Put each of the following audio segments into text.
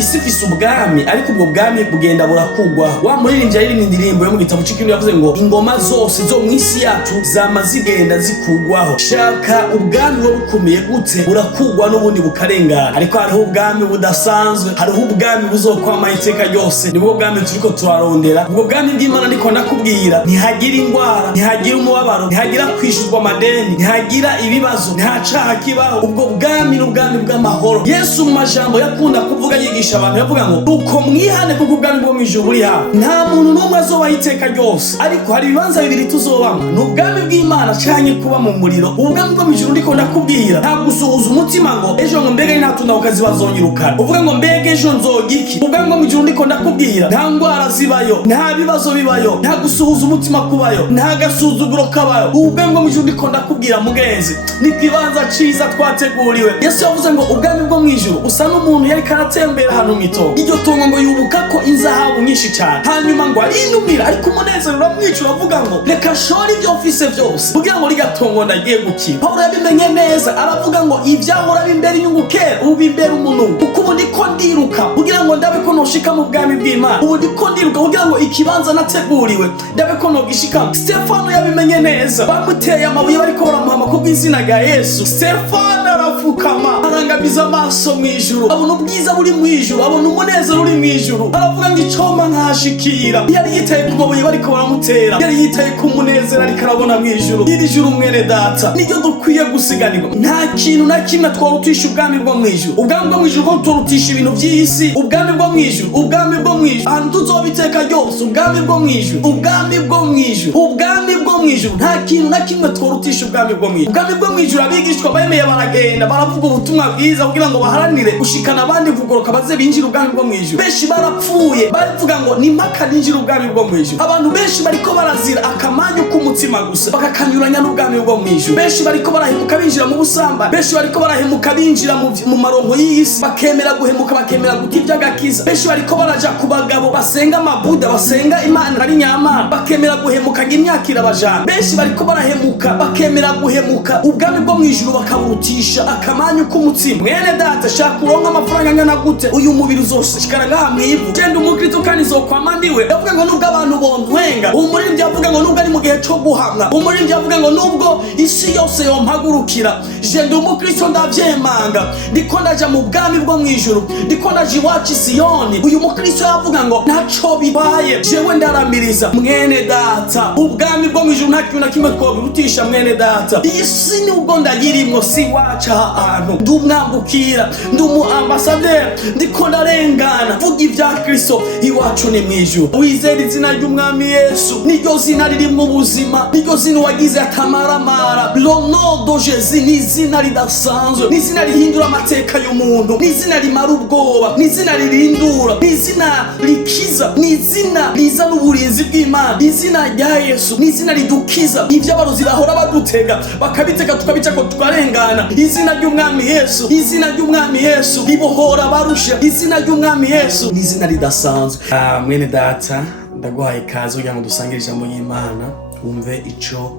isi ifise ubwami ariko ubwo bwami bugenda burakugwaho. Wa muririmbyi yaririmba indirimbo yo mu gitabo cy'Ikintu yavuze ngo ingoma zose zo mu isi yacu zama zigenda zikugwaho. Shaka ubwami bwo bukomeye gute burakugwa n'ubundi bukarengana. Ariko hariho ubwami budasanzwe, hariho ubwami buzokwama iteka ryose, nibwo bwami turiko turarondera. Ubwo bwami bw'Imana ndiko ndakubwira ntihagira ingwara, ntihagira umubabaro, ntihagira kwishuzwa amadeni, ntihagira ibibazo, nta caha kibaho. Ubwo bwami n'ubwami bw'amahoro. Yesu mu majambo yakunda kuvuga yigisha abantu yavuga ngo uko mwihane kuko ubwami bwo mwijuru buri hafi. Nta muntu n'umwe azobaho iteka ryose, ariko hari ibibanza bibiri tuzobamwo, n'ubwami bw'Imana canke kuba mu muriro. Ubwami bwo mwijuru ndiko ndakubwira nta gusuhuza umutima ngo ejo ngo mbega ntatunda ukazi bazonyirukana, uvuga ngo mbega ejo nzoga iki. Ubwami bwo mwijuru ndiko ndakubwira nta ngwara zibayo, nta bibazo bibayo, nta gusuhuza umutima kubayo, nta gasuzuguro kabayo. Ubwami bwo mwijuru ndiko ndakubwira mugenzi ni ikibanza ciza twateguriwe. Yesu yavuze ngo ubwami bwo mwijuru usa n'umuntu yari karatembera hano mw'itongo. Iryo tongo ngo yubuka ko inzahabu nyinshi cyane, hanyuma ngo arinumira, ariko umunezero uramwica uravuga ngo reka shora ibyo mfise byose kugira ngo rigatongo ndagiye gukira. Pawulo yabimenye neza aravuga ngo ibyahora bimbera inyungu kera ubu bimbera umunuko, kuko ubu ndiko ndiruka kugira ngo ndabe ko noshika mu bwami bw'Imana. Ubu ndiko ndiruka kugira ngo ikibanza nateguriwe ndabe ko nogishikamo. Stefano yabimenye neza, bamuteye amabuye bariko baramuhama ku bw'izina rya Yesu. Stefano arafukama arangamiza amaso mw'ijuru, abona ubwiza buri mw'ijuru, abona umunezero uri mw'ijuru. Aravuga ngo icoma nkashikira. Yari yitaye ku mabuye bariko baramutera, yari yitaye ku munezero ariko arabona mw'ijuru. Iri juru mwene data niryo dukwiye gusiganirwa. Nta kintu na kimwe tworutisha ubwami bwo mwijuru. Ubwami bwo mwijuru ko tworutisha ibintu by'isi. Ubwami bwo mwijuru, ubwami bwo mwijuru ahantu tuzobiteka ryose. Ubwami bwo mwijuru, ubwami bwo mwijuru, ubwami bwo mwijuru nta kintu na kimwe tworutisha ubwami bwo mwijuru. Ubwami bwo mwijuru abigishwa bemeye baragenda baravuga ubutumwa bwiza kugira ngo baharanire gushikana abandi kugoroka baze binjira ubwami bwo mwijuru. Benshi barapfuye barivuga ngo ni mpaka ninjira ubwami bwo mwijuru. Abantu benshi bariko barazira akamanyu k'umutima gusa bakakanyuranya n'ubwami bwo mwijuru. Benshi bariko barahemuka binjira mu busamba, benshi bariko barahemuka binjira mu maronko y'isi, bakemera guhemuka, bakemera guta ivy'agakiza. Benshi bariko baraja ku bagabo basenga amabuda, basenga Imana ari nyamana, bakemera guhemuka imyaka irabajana. Benshi bariko barahemuka bakemera guhemuka ubwami bwo mwijuru bakaburutisha akamanyu k'umutima. Mwene data shaka uronka amafaranga angana gute uyu mubiri uzoshikana ngaha mwivu. Genda umukristo kandi zokwama ndiwe. Yavuga ngo nubwo abantu bontwenga, umuririmbyi yavuga ngo nubwo ari mu gihe cyo guhamwa, umuririmbyi yavuga ngo nubwo isi yose yompagurukira, je ndi umukristo ndavyemanga, ndiko ndaja mu bwami bwo mwijuru, ndiko ndaja iwacu Siyoni. Uyu mukristo yavuga ngo ntaco bibaye, jewe ndaramiriza. Mwene data ubwami bwo mwijuru nta kintu na kimwe twobirutisha. Mwene data iyi si ni ubwo ndayirimwo, si waca ahantu ndumwambukira, ndumu ambassadeur, ndiko ndarengana vuga ibya Kristo. Iwacu ni mwijuru. Wizera izina ry'umwami Yesu, niryo zina ririmwo ubuzima, niryo zina wagize atamaramara. Le nom de Jésus ni izina ridasanzwe, ni izina rihindura amateka y'umuntu, ni izina rimara ubwoba, ni izina ririndura, ni izina rikiza, ni izina rizana uburinzi bw'Imana. Izina rya Yesu ni izina ridukiza ibyo abarozi bahora badutega bakabitega tukabica ko tukarengana. Izina ry'umwami Yesu, izina ry'umwami Yesu ribohora barusha. Izina ry'umwami Yesu ni izina ridasanzwe. Mwene data ndaguhaye ikaze kugira ngo dusangire ijambo y'Imana, wumve ico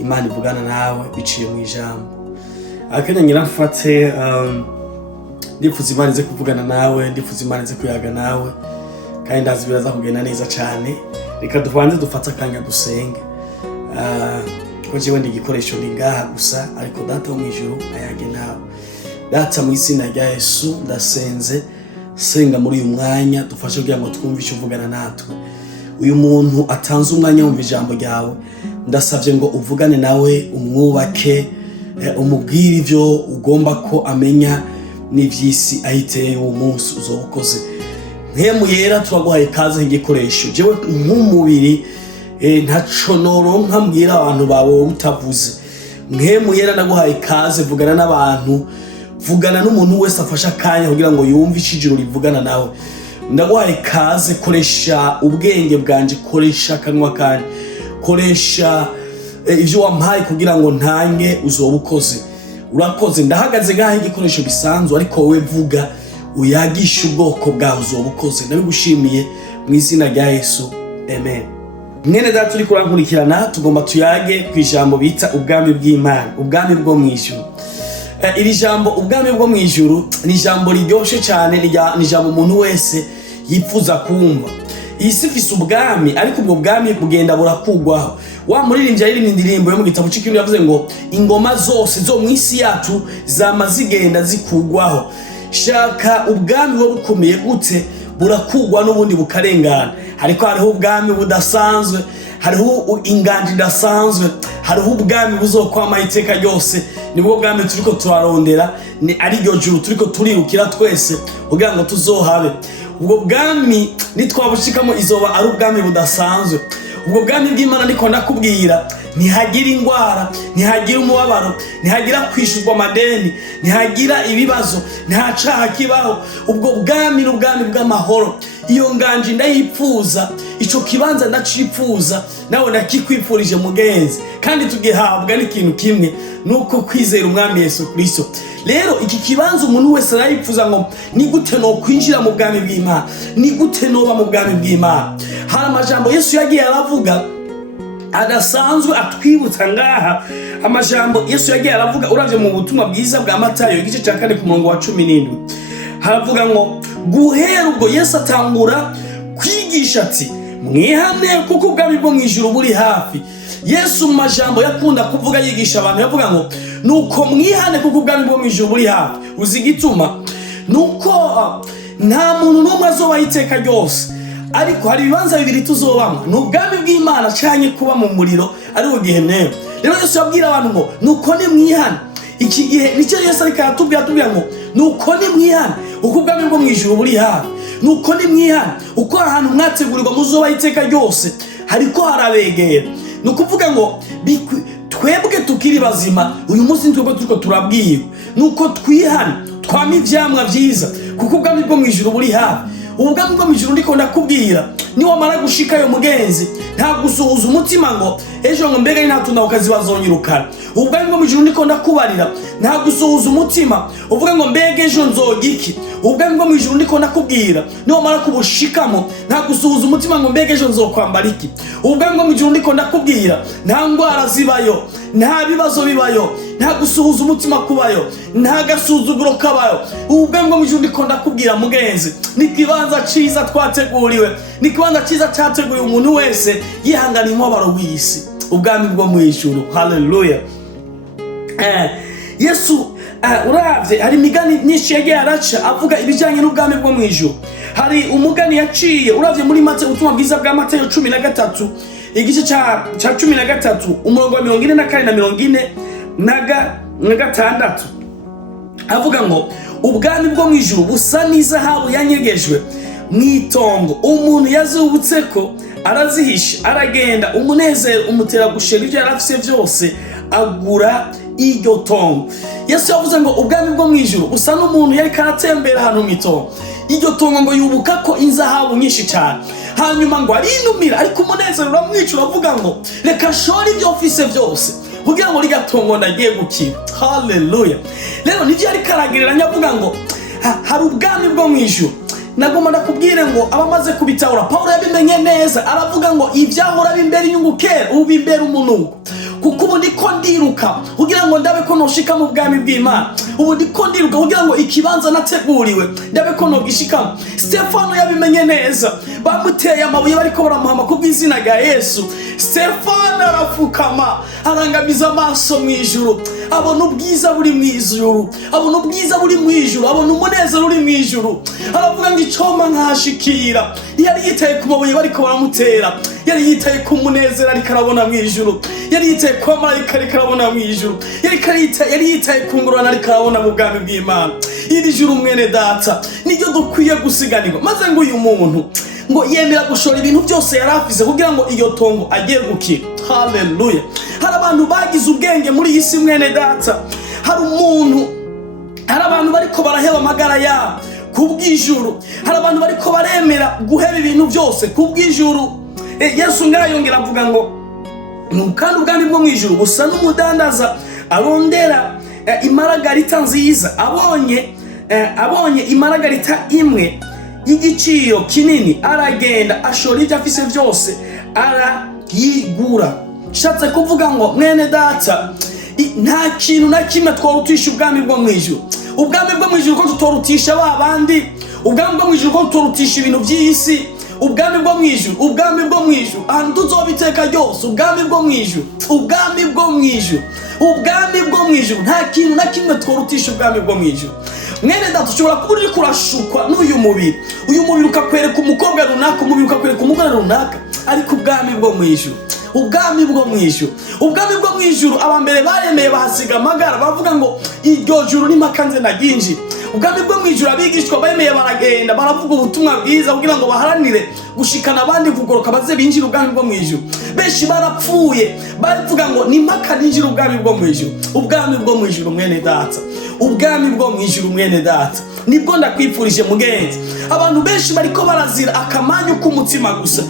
Imana ivugana nawe biciye mu ijambo. Akanya nyirafate ndifuza Imana ize kuvugana nawe, ndifuza Imana ize kuyaga nawe, kandi ndazi biraza kugenda neza cyane. Reka dufanze dufata akanya dusenge. Ko jewe ndi igikoresho ndi ngaha gusa, ariko data wo mwijuru ayage nawe. Data mu izina rya Yesu ndasenze, senga muri uyu mwanya dufashe kugira ngo twumve icyo uvugana natwe. Uyu muntu atanze umwanya wumva ijambo ryawe, ndasavye ngo uvugane nawe, umwubake, umubwire ivyo ugomba ko amenya n'ivyisi ahiteye uwo munsi uzobukoze. Nkemu yera turaguhaye ikaze nk'igikoresho. Jewe nk'umubiri ntaco noronka mbwira abantu bawe utavuze. Nkemu yera ndaguhaye ikaze, vugana n'abantu, vugana n'umuntu wese afasha akanya kugira ngo yumve ijuru rivugana nawe. Ndaguhaye ikaze, koresha ubwenge bwanje, koresha akanwa kanje, koresha ivyo wampaye kugira ngo ntange uzobukoze. Urakoze. Ndahagaze ngaha igikoresho bisanzwe, ariko wowe vuga uyagisha ubwoko bwawe uzobukoze. Ndabigushimiye mu izina rya Yesu, amen. Mwene data uri kurankurikirana, tugomba tuyage ku ijambo bita ubwami bw'Imana, ubwami bwo mwijuru. iri jambo ubwami bwo mu ijuru ni jambo riryoshe cyane, ni jambo umuntu wese yifuza kumva. Iyi si ifise ubwami, ariko ubwo bwami bugenda burakugwaho. Wa muririmbyi aririmba indirimbo yo mu gitabo cy'Ikirundi yavuze ngo ingoma zose zo mu isi yacu zama zigenda zikugwaho. Shaka ubwami bwo bukomeye gute burakugwa n'ubundi bukarengana. Ariko hariho ubwami budasanzwe, hariho inganji idasanzwe, hariho ubwami buzokwama iteka ryose. Nibwo bwami turiko turarondera, ni ari ryo juru turiko turirukira twese kugira ngo tuzohabe. Ubwo bwami nitwabushikamo izoba ari ubwami budasanzwe. Ubwo bwami bw'Imana niko ndakubwira, ntihagira ingwara, ntihagira umubabaro, ntihagira kwishurwa amadeni, ntihagira ibibazo, nta caha kibaho. Ubwo bwami ni ubwami bw'amahoro. Iyo nganji ndayipfuza, ico kibanza ndacipfuza, nawe ndakikwipfurije mugenzi, kandi tugihabwa n'ikintu kimwe, nuko kwizera umwami Yesu Kristo. Rero iki kibanza umuntu wese arayipfuza ngo ni gute no kwinjira mu bwami bw'Imana, ni gute noba mu bwami bw'Imana. Hari amajambo Yesu yagiye aravuga adasanzwe atwibutsa ngaha. Amajambo Yesu yagiye aravuga uravye mu butumwa bwiza bwa Matayo igice cya 4 ku murongo wa 17, haravuga ngo guhera ubwo Yesu atangura kwigisha ati mwihane kuko ubwami bwo mu ijuru buri hafi. Yesu mu majambo yakunda kuvuga yigisha abantu yavuga ngo nuko mwihane kuko ubwami bwo mu ijuru buri hafi. Uzi igituma? Nuko nta muntu n'umwe azoba iteka ryose, ariko hari ibibanza bibiri tuzobamwa, n'ubwami bw'Imana canye kuba mu muriro ari ugihenero. Rero Yesu yabwira abantu ngo nuko ni mwihane. Iki gihe nicyo Yesu ariko aratubwira ngo nuko ni mwihane uko ubwami bwo mu ijuru buri hafi. Nuko ni mwihane uko ahantu mwategurirwa muzoba iteka ryose hariko harabegera. Nukuvuga ngo twebwe tukiri bazima uyu munsi twebwe turiko turabwirwa nuko twihane twama ivyamwa vyiza kuko ubwami bwo mu ijuru buri hafi. Ubwami bwo mu ijuru ndiko ndakubwira niwamara gushika yo mugenzi, nta gusuhuza umutima ngo ejo ngo mbega ntatunda ukazi bazonyirukana. Ubwami bwo mu ijuru ndiko ndakubarira nta gusuhuza umutima uvuga ngo mbega ejo nzogiki. Ubwami bwo mu ijuru ndiko ndakubwira niwamara kubushikamo nta gusuhuza umutima ngo mbega ejo nzokwambara iki. Ubwami bwo mu ijuru ndiko ndakubwira nta ngwara zibayo, nta bibazo bibayo, nta gusuhuza umutima kubayo, nta gasuzuguro kabayo. Ubwami bwo mu ijuru ndiko ndakubwira mugenzi, ni kibanza ciza twateguriwe, ni kibanza ciza cyateguriwe umuntu wese yihangana imibabaro w'isi. Ubwami bwo mu ijuru, haleluya. Yesu uravye hari imigani myinshi yagiye araca avuga ibijanye n'ubwami bwo mu ijuru. Hari umugani yaciye uravye muri Matayo, ubutumwa bwiza bwa Matayo 13 igice ca 13 umurongo wa 44 na 46, avuga ngo ubwami bwo mu ijuru busa n'izahabu yanyegejwe mwitongo, umuntu yazubutseko arazihisha, aragenda umunezero umutera gushera ibyo yarafise byose agura iryo tongo. Yesu yavuze ngo ubwami bwo mu ijuru busa n'umuntu yari karatembera hano mwitongo. Iryo tongo ngo yubuka ko inzahabu nyinshi cyane, hanyuma ngo arinumira, ariko umunezero uramwica uravuga ngo reka shora ibyo ufise byose kugira ngo rirya tongo ndagiye gukira. Haleluya. Rero nivyo yari karagereranya avuga ngo hari ubwami bwo mu ijuru. Nagomba ndakubwire ngo abamaze kubitahura, Paulo yabimenye neza, aravuga ngo ivyahora bimbere inyungu kera ubu bimbere umunuko, kuko ubu ndiko ndiruka kugira ngo ndabe ko noshika mu bwami bw'Imana. Ubu ndiko ndiruka kugira ngo ikibanza nateguriwe ndabe ko nogishikamo. Stefano yabimenye neza, bamuteye amabuye bariko baramuhama kubw'izina rya Yesu. Stefano arafukama arangamiza amaso mu ijuru, abona ubwiza buri mu ijuru, abona ubwiza buri mu ijuru, abona umunezero uri mu ijuru. Aravuga ngo icoma nkashikira. Yari yitaye ku mabuye bariko baramutera, yari yitaye ku munezero ariko arabona mu ijuru, yari yitaye ku marayika ariko arabona mu ijuru, yari yitaye ku ngorane ariko arabona mu bwami bw'Imana. Iri juru mwene data niryo dukwiye gusiganirwa, maze ngo uyu muntu ngo yemera gushora ibintu byose yarafise kugira ngo iyo tongo agiye gukira. Haleluya. Hari abantu bagize ubwenge muri iyi si mwene data, hari abantu bariko baraheba amagara yabo kubw'ijuru, hari abantu bariko baremera guheba ibintu byose kubw'ijuru. Yesu ngayongera avuga ngo kandi ubwami bwo mu ijuru busa n'umudandaza arondera imaragarita nziza, abonye imaragarita imwe y'igiciro kinini, aragenda ashora ibyo afise byose arayigura. Shatse kuvuga ngo mwene data nta kintu na kimwe tworutisha ubwami bwo mu ijuru. Ubwami bwo mu ijuru ko tutorutisha ba bandi, ubwami bwo mu ijuru ko tutorutisha ibintu by'isi. Ubwami bwo mu ijuru, ubwami bwo mu ijuru ahantu tuzobiteka ryose. Ubwami bwo mu ijuru, ubwami bwo mu ijuru, ubwami bwo mu ijuru nta kintu na kimwe tworutisha ubwami bwo mu ijuru. Mwene data, ushobora kuba uri kurashukwa n'uyu mubiri, uyu mubiri ukakwereka umukobwa runaka, umubiri ukakwereka umugore runaka, ariko ubwami bwo mu ijuru, ubwami bwo mu ijuru, ubwami bwo mu ijuru abambere baremeye bahasiga amagara bavuga ngo iryo juru ni makanze naginji. Ubwami bwo mu ijuru abigishwa bemeye baragenda baravuga ubutumwa bwiza kugira ngo baharanire gushikana abandi kugoroka baze binjira ubwami bwo mu ijuru. Benshi barapfuye bavuga ngo ni maka ninjira ubwami bwo mu ijuru. Ubwami bwo mu ijuru mwene data, ubwami bwo mu ijuru mwene data nibwo ndakwipfurije mugenzi. Abantu benshi bariko barazira akamanyu k'umutima gusa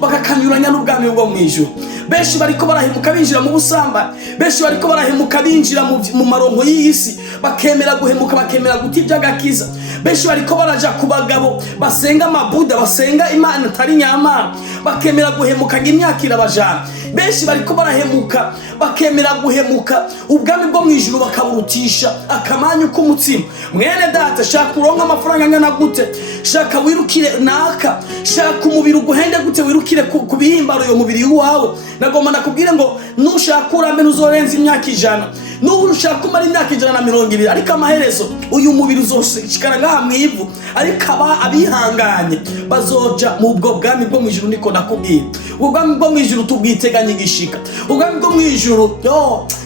bakakanyuranya n'ubwami bwo mu ijuru. Benshi bariko barahemuka binjira mu busamba, benshi bariko barahemuka binjira mu maronko y'isi, bakemera guhemuka, bakemera guta iby'agakiza. Benshi bariko baraja ku bagabo basenga amabuda, basenga imana atari nyamana, bakemera guhemuka ng'imyaka irabajana. Benshi bariko barahemuka bakemera guhemuka ubwami bwo mu ijuru bakaburutisha akamanyu k'umutima. Mwene data, shaka uronka amafaranga angana gute, shaka wirukire naka, shaka umubiri uguhende gute, wirukire ku bihimbaro uyo mubiri wawe. Nagomba nakubwire ngo nushaka urambe nuzorenza imyaka 100, nushaka kumara imyaka 120, ariko amaherezo uyu mubiri uzoshikara ngaha mu ivu. Ariko abihanganye bazoja mu bwo bwami bwo mu ijuru. Niko nakubwira, ubwami bwo mu ijuru tubwiteganya igishika. Ubwami bwo mu ijuru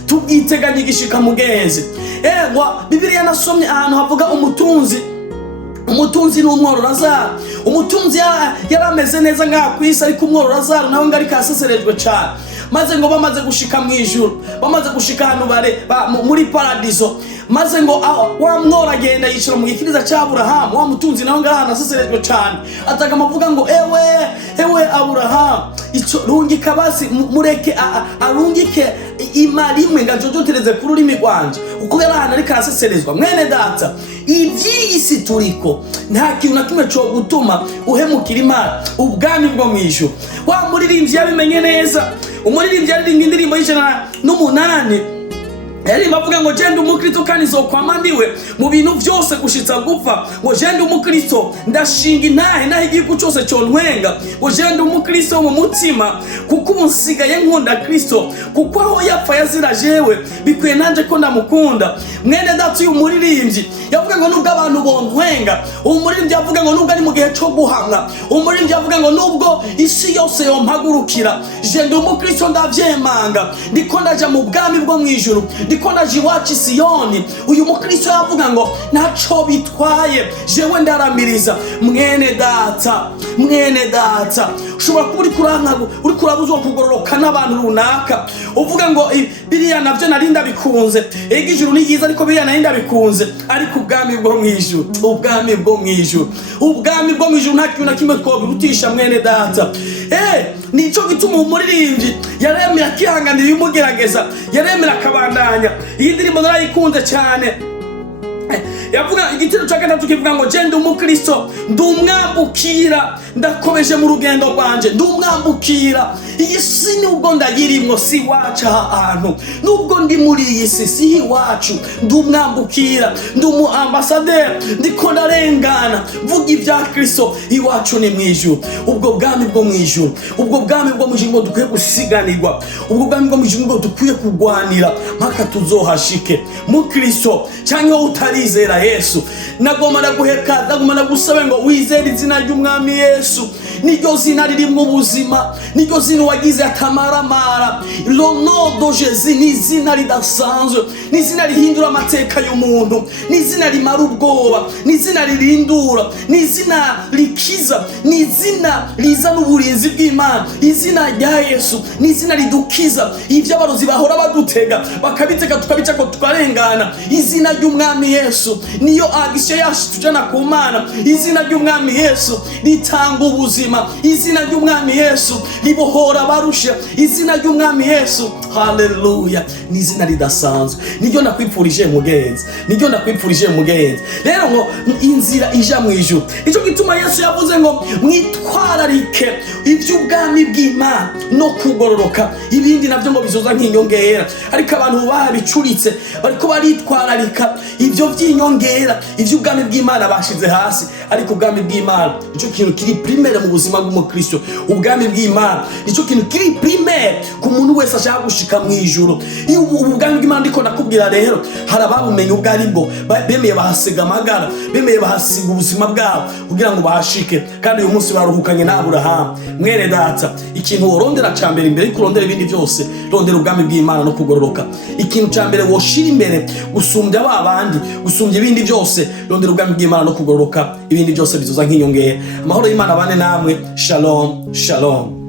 tubwiteganya igishika mugenzi. Bibiliya nasomye ahantu havuga umutunzi n'umworo Lazaro. Umutunzi yarameze neza ngaha ku isi, ariko umworo Lazaro nawe ngari kaseserejwe cyane. Maze ngo bamaze gushika mu ijuru, bamaze gushika hano muri paradiso, maze ngo wa mworo agenda yishira mu gikiriza cya Aburahamu. Wa mutunzi nawe ngaha naseserejwe cyane, atagama avuga ngo ewe Aburahamu, ico rungika basi mureke arungike imari imwe ngajojotereze ku rurimi rwanje, uko yarahana ariko araseserezwa. Mwene data, iby'isi turiko nta kintu na kimwe cyo gutuma uhemukira Imana. Ubwami bwo mu ijuru, wa muririmbyi yabimenye neza. Umuririmbyi yaririmba indirimbo y'8 yari avuga ngo je ndi umukristo kandi zokwama ndiwe mu bintu byose gushitsa gupfa. Ngo je ndi umukristo ndashinga intahe igihugu cyose cyontwenga. Ngo je ndi umukristo mu mutima kuko unsigaye nkunda Kristo, kuko aho yapfa yazira jewe bikwiye nanje ko ndamukunda. Mwene data, uyu muririmbyi yavuga ngo nubwo abantu bontwenga, umuririmbyi yavuga ngo nubwo ari mu gihe cyo guhamwa, umuririmbyi yavuga ngo nubwo isi yose yompagurukira, je ndi umukristo ndavyemanga, ndiko ndaja mu bwami bwo mu ijuru, ndiko ndaje iwacu Siyoni. Uyu mukristo yavuga ngo ntaco bitwaye, jewe ndaramiriza. Mwene data, ushobora kuba uri kurabuzwa kugororoka n'abantu runaka, uvuga ngo biriya navyo nari ndabikunze, ijuru ni ryiza ariko biriya nari ndabikunze. Ariko ubwami bwo mu ijuru, ubwami bwo mu ijuru, ubwami bwo mu ijuru nta kintu na kimwe twobirutisha mwene data. Nico gituma umuririmbyi yaremera akihanganira ibimugerageza, yaremera akabandanya. Iyi ndirimbo narayikunze cyane. Yavuga igitero cya 3 kivuga ngo je ndi umukristo, ndumwambukira, ndakomeje mu rugendo rwanje, ndumwambukira. Iyi si nubwo ndayirimwo si wacu ahantu, nubwo ndi muri iyi si iwacu, ndumwambukira, ndumu ambassadeur, ndiko ndarengana vuga ibya Kristo. Iwacu ni mu ijuru. Ubwo bwami bwo mu ijuru, ubwo bwami bwo mu ijuru dukwiye gusiganirwa, ubwo bwami bwo mu ijuru dukwiye kugwanira mpaka tuzohashike. Mu Kristo cyangwa utarizera Yesu, nagomba naguheka, nagomba nagusabe ngo wizere izina ry'umwami Yesu. Niryo zina ririmo ubuzima, niryo zina wagize atamaramara. Le nom de Jésus ni zina ridasanzwe, ni zina rihindura amateka y'umuntu, ni zina rimara ubwoba, ni zina ririndura, ni zina rikiza, ni zina rizana uburinzi bw'Imana. Izina rya Yesu ni zina ridukiza ibyo abarozi bahora badutega bakabitega tukabica ko tukarengana. Izina ry'umwami Yesu niyo agisha yacu tujana ku Mana. Izina ry'umwami Yesu ritanga ubuzima. ubuzima. Izina ry'umwami Yesu ribohora abarusha. Izina ry'umwami Yesu, haleluya, ni izina ridasanzwe. Niryo nakwipfurije mugenzi, niryo nakwipfurije mugenzi. Rero ngo inzira ija mu ijuru, ico gituma Yesu yavuze ngo mwitwararike iby'ubwami bw'Imana no kugororoka, ibindi navyo ngo bizoza nk'inyongera. Ariko abantu babicuritse bariko baritwararika ibyo by'inyongera, iby'ubwami bw'Imana bashize hasi. Ariko ubwami bw'Imana nico kintu kiri primaire mu buzima bw'umukristo. Ubwami bw'Imana nico kintu kiri primaire ku muntu wese ashaka gushika mu ijuru. Iyo ubwami bw'Imana ndiko nakubwira rero, hari ababumenye ubwo ari bwo, bemeye bahasiga amagara, bemeye bahasiga ubuzima bwabo kugira ngo bahashike. Kandi uyu munsi baruhukanye na Aburahamu. Mwene data, ikintu worondera ca mbere imbere y'ukurondera ibindi byose, rondera ubwami bw'Imana no kugororoka. Ikintu ca mbere woshira imbere gusumbya abandi, gusumbya ibindi byose, rondera ubwami bw'Imana no kugororoka, ibindi byose bizoza nk'inyongera. Amahoro y'Imana abane namwe. Shalom, shalom.